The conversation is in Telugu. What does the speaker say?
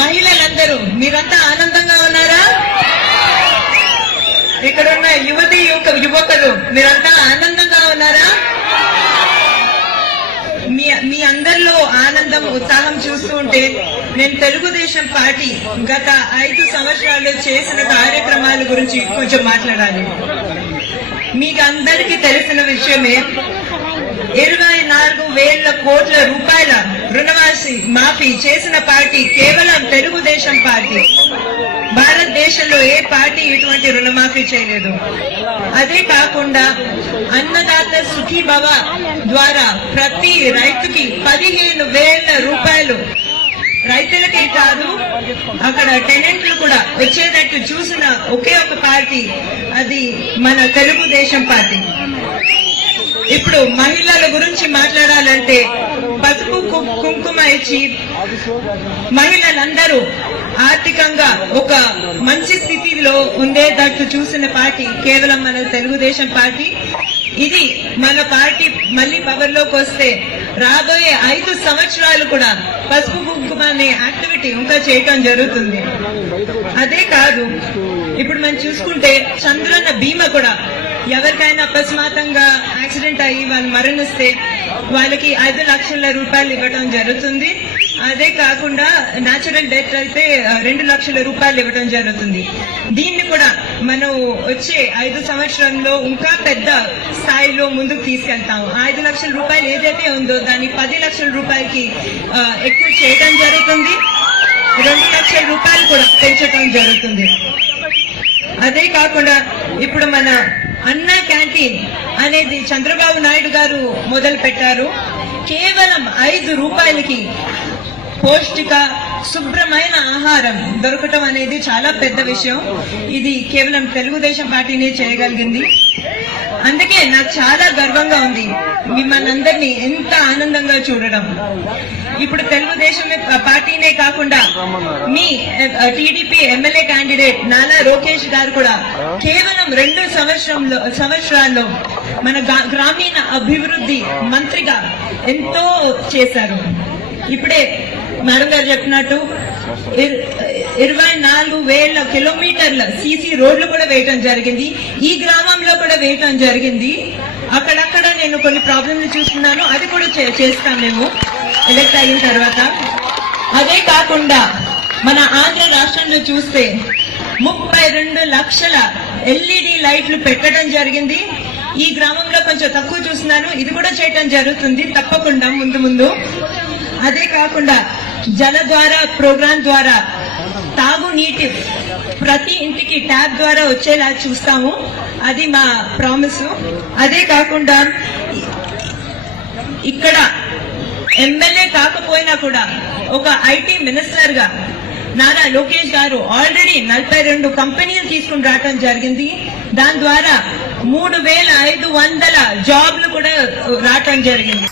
మహిళలందరూ మీరంతా ఆనందంగా ఉన్నారా? ఇక్కడున్న యువతి యువకులు మీరంతా ఆనందంగా ఉన్నారా? మీ అందరిలో ఆనందం ఉత్సాహం చూస్తూ ఉంటే నేను తెలుగుదేశం పార్టీ గత 5 సంవత్సరాల్లో చేసిన కార్యక్రమాల గురించి కొంచెం మాట్లాడాలి. మీకు అందరికీ తెలిసిన విషయమే 24,000 కోట్ల రూపాయల రుణమాఫీ మాఫీ చేసిన పార్టీ కేవలం తెలుగుదేశం పార్టీ. భారతదేశంలో ఏ పార్టీ ఇటువంటి రుణమాఫీ చేయలేదు. అదే కాకుండా అన్నదాత సుఖీభవ ద్వారా ప్రతి రైతుకి 15,000 రూపాయలు రైతులకే కాదు అక్కడ టెనెంట్లు కూడా వచ్చేటట్టు చూసిన ఒకే ఒక పార్టీ అది మన తెలుగుదేశం పార్టీ. ఇప్పుడు మహిళల గురించి మాట్లాడాలంటే పసుపు కుంకుమ ఇచ్చి మహిళలందరూ ఆర్థికంగా ఒక మంచి స్థితిలో ఉండేటట్టు చూసిన పార్టీ కేవలం మన తెలుగుదేశం పార్టీ. ఇది మన పార్టీ మళ్లీ పవర్ లోకి వస్తే రాబోయే 5 సంవత్సరాలు కూడా పసుపు కుంకుమ అనే యాక్టివిటీ ఇంకా చేయటం జరుగుతుంది. అదే కాదు ఇప్పుడు మనం చూసుకుంటే చంద్రన్న బీమా కూడా ఎవరికైనా అకస్మాత్తుగా యాక్సిడెంట్ అయ్యి వాళ్ళు మరణిస్తే వాళ్ళకి 5 లక్షల రూపాయలు ఇవ్వడం జరుగుతుంది. అదే కాకుండా న్యాచురల్ డెత్ అయితే 2 లక్షల రూపాయలు ఇవ్వడం జరుగుతుంది. దీన్ని కూడా మనం వచ్చే 5 సంవత్సరంలో ఇంకా పెద్ద స్థాయిలో ముందుకు తీసుకెళ్తాము. 5 లక్షల రూపాయలు ఏదైతే ఉందో దాన్ని 10 లక్షల రూపాయలకి ఎక్కువ చేయడం జరుగుతుంది. 2 లక్షల రూపాయలు కూడా పెంచడం జరుగుతుంది. అదే కాకుండా ఇప్పుడు మన అన్న క్యాంటీన్ అనేది చంద్రబాబు నాయుడు గారు మొదలు పెట్టారు. కేవలం 5 రూపాయలకి పౌష్టిక శుభ్రమైన ఆహారం దొరకటం అనేది చాలా పెద్ద విషయం. ఇది కేవలం తెలుగుదేశం పార్టీనే చేయగలిగింది. అందుకే నాకు చాలా గర్వంగా ఉంది మిమ్మల్ని అందరినీ ఎంత ఆనందంగా చూడడం. ఇప్పుడు తెలుగుదేశం పార్టీనే కాకుండా మీ TDP MLA candidate Nara Lokesh గారు కూడా కేవలం 2 సంవత్సరాల్లో మన గ్రామీణ అభివృద్ధి మంత్రిగా ఎంతో చేశారు. ఇప్పుడే మేడం గారు చెప్పినట్టు 24,000 కిలోమీటర్ల సీసీ రోడ్లు కూడా వేయటం జరిగింది. ఈ గ్రామంలో కూడా వేయటం జరిగింది. అక్కడక్కడ నేను కొన్ని ప్రాబ్లమ్లు చూస్తున్నాను, అది కూడా చేస్తాం మేము ఎలక్ట్ అయిన తర్వాత. అదే కాకుండా మన ఆంధ్ర రాష్ట్రంలో చూస్తే 32 లక్షల ఎల్ఈడి లైట్లు పెట్టడం జరిగింది. ఈ గ్రామంలో కొంచెం తక్కువ చూస్తున్నాను, ఇది కూడా చేయటం జరుగుతుంది తప్పకుండా ముందు. అదే కాకుండా జల ద్వారా ప్రోగ్రాం ద్వారా తాగునీటి ప్రతి ఇంటికి ట్యాప్ ద్వారా వచ్చేలా చూస్తాము. అది మా ప్రామిస్. అదే కాకుండా ఇక్కడ ఎమ్మెల్యే కాకపోయినా కూడా ఒక ఐటీ మినిస్టర్ గా నారా లోకేష్ గారు ఆల్రెడీ 42 కంపెనీలు తీసుకుని రావడం జరిగింది. దాని ద్వారా 3,500 జాబ్లు కూడా రావటం జరిగింది.